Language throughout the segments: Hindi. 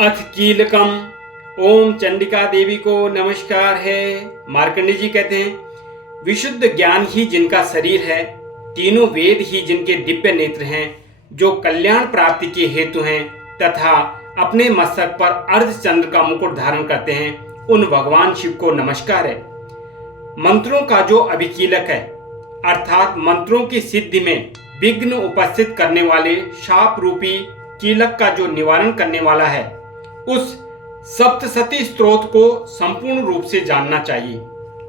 अथ कीलकम। ओम चंडिका देवी को नमस्कार है। मार्कंडेय जी कहते हैं, विशुद्ध ज्ञान ही जिनका शरीर है, तीनों वेद ही जिनके दिव्य नेत्र हैं, जो कल्याण प्राप्ति के हेतु हैं तथा अपने मस्तक पर अर्धचंद्र का मुकुट धारण करते हैं, उन भगवान शिव को नमस्कार है। मंत्रों का जो अभिकीलक है, अर्थात मंत्रों की सिद्धि में विघ्न उपस्थित करने वाले शाप रूपी कीलक का जो निवारण करने वाला है, उस सप्तसती स्तोत्र को संपूर्ण रूप से जानना चाहिए।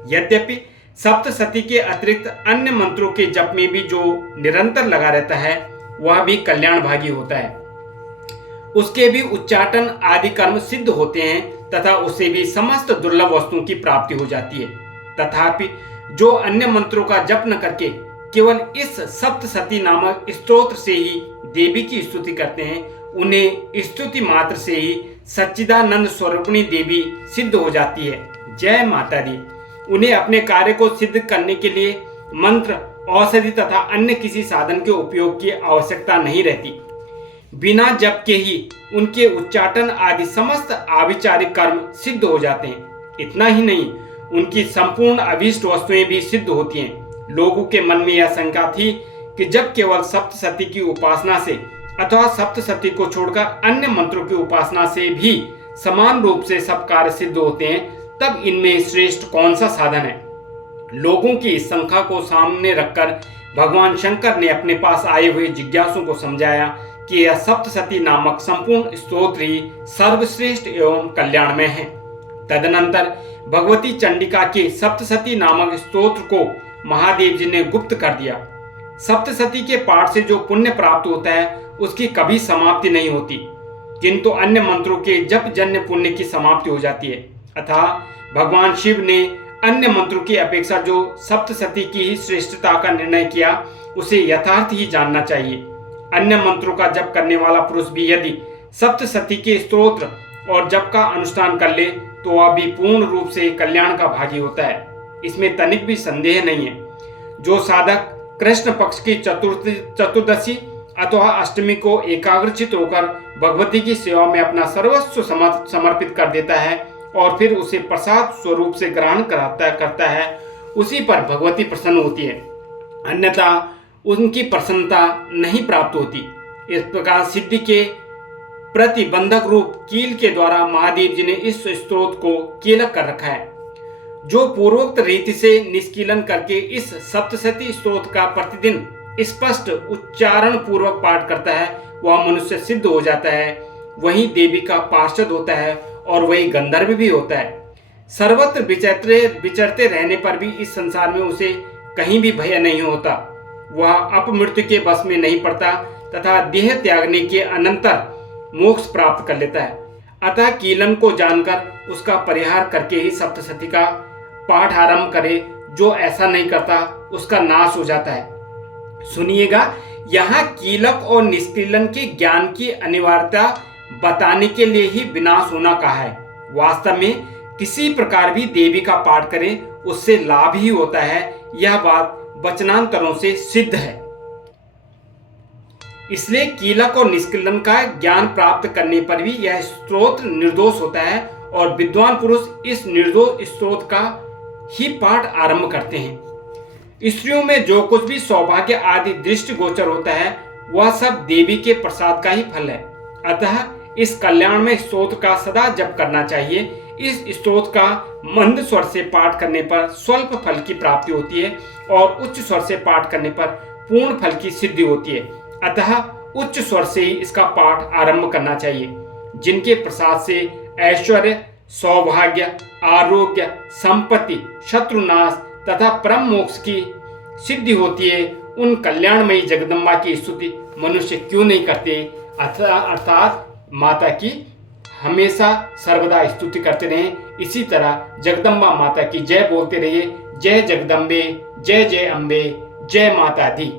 यद्यपि सप्तसती के अतिरिक्त अन्य मंत्रों के जप में भी जो निरंतर लगा रहता है, वह भी कल्याण भागी होता है। उसके भी उच्चाटन आदि कर्म सिद्ध होते हैं तथा उसे भी समस्त दुर्लभ वस्तुओं की प्राप्ति हो जाती है। तथापि जो अन्य मंत्रों का जप न करके केवल इस सप्तसती नामक स्तोत्र से ही देवी की स्तुति करते हैं, उन्हें स्तुति मात्र से ही सच्चिदानंद स्वरूपिणी देवी सिद्ध हो जाती है। जय माता दी। उन्हें अपने कार्य को सिद्ध करने के लिए मंत्र, औषधि तथा अन्य किसी साधन के उपयोग की आवश्यकता नहीं रहती। बिना जप के ही उनके उच्चाटन आदि समस्त आविचारिक कर्म सिद्ध हो जाते हैं। इतना ही नहीं, उनकी संपूर्ण अभीष्ट वस्तुएं भी सिद्ध होती हैं। लोगों के मन में यह शंका थी कि जब केवल सप्तसती की उपासना से अथवा सप्तसती को छोड़कर अन्य मंत्रों की उपासना से भी समान रूप से सब कार्य सिद्ध होते हैं, तब इनमें श्रेष्ठ कौन सा साधन है। लोगों की इस शंका को सामने रखकर भगवान शंकर ने अपने पास आए हुए जिज्ञासुओं को समझाया कि यह सप्तसती नामक संपूर्ण स्तोत्र ही सर्वश्रेष्ठ एवं कल्याणमय है। तदनंतर भगवती चंडिका के सप्तसती नामक स्तोत्र को महादेव जी ने गुप्त कर दिया। सप्तसती के पाठ से जो पुण्य प्राप्त होता है, उसकी कभी समाप्ति नहीं होती, किंतु अन्य मंत्रों के जप जन्य पुण्य की समाप्ति हो जाती है। अतः भगवान शिव ने अन्य मंत्रों की अपेक्षा जो सप्तसती की ही श्रेष्ठता का निर्णय किया, उसे यथार्थ ही जानना चाहिए। अन्य मंत्रों का जप करने वाला पुरुष भी यदि सप्तसती के स्तोत्र और जप का अनुष्ठान कर ले, तो वह भी पूर्ण रूप से कल्याण का भागी होता है। इसमें तनिक भी संदेह नहीं है। जो साधक कृष्ण पक्ष की चतुर्दशी अथवा अष्टमी को एकाग्रचित होकर भगवती की सेवा में अपना सर्वस्व समर्पित कर देता है और फिर उसे प्रसाद स्वरूप से ग्रहण करता है, उसी पर भगवती प्रसन्न होती है, अन्यथा उनकी प्रसन्नता नहीं प्राप्त होती। इस प्रकार सिद्धि के प्रतिबंधक रूप कील के द्वारा महादेव जी ने इस स्तोत्र को कीलक कर रखा है। जो पूर्वोक्त रीति से निष्कीलन करके इस सप्तसती स्तोत्र का प्रतिदिन स्पष्ट उच्चारण पूर्वक पाठ करता है, वह मनुष्य सिद्ध हो जाता है, वही देवी का पार्षद होता है और वही गंधर्व भी होता है। सर्वत्र विचरते रहने पर भी इस संसार में उसे कहीं भी भय नहीं होता। वह अपमृत्यु के बस में नहीं पड़ता तथा देह त्यागने के अनंतर मोक्ष प्राप्त कर लेता है। अतः कीलन को जानकर उसका परिहार करके ही सप्तसती का पाठ आरंभ करे। जो ऐसा नहीं करता, उसका नाश हो जाता है। सुनिएगा, यहाँ कीलक और निष्कीलन के ज्ञान की अनिवार्यता बताने के लिए ही विनाश होना कहा है। वास्तव में किसी प्रकार भी देवी का पाठ करें, उससे लाभ ही होता है। यह बात वचनांतरों से सिद्ध है। इसलिए कीलक और निष्कीलन का ज्ञान प्राप्त करने पर भी यह स्तोत्र निर्दोष होता है और विद्वान पुरुष इस निर्दोष स्तोत्र का ही पाठ आरंभ करते हैं। स्त्रियों में जो कुछ भी सौभाग्य आदि दृष्टि गोचर होता है, वह सब देवी के प्रसाद का ही फल है। अतः इस कल्याण में स्तोत्र का सदा जप करना चाहिए। इस स्तोत्र का मंद स्वर से पाठ करने पर स्वल्प फल की प्राप्ति होती है और उच्च स्वर से पाठ करने पर पूर्ण फल की सिद्धि होती है। अतः उच्च स्वर से ही इसका पाठ आरंभ करना चाहिए। जिनके प्रसाद से ऐश्वर्य, सौभाग्य, आरोग्य, संपत्ति, शत्रुनाश तथा परम मोक्ष की सिद्धि होती है, उन कल्याणमयी जगदम्बा की स्तुति मनुष्य क्यों नहीं करते। अर्थात माता की हमेशा सर्वदा स्तुति करते रहें। इसी तरह जगदम्बा माता की जय बोलते रहिए। जय जगदम्बे, जय जय अम्बे, जय माता दी।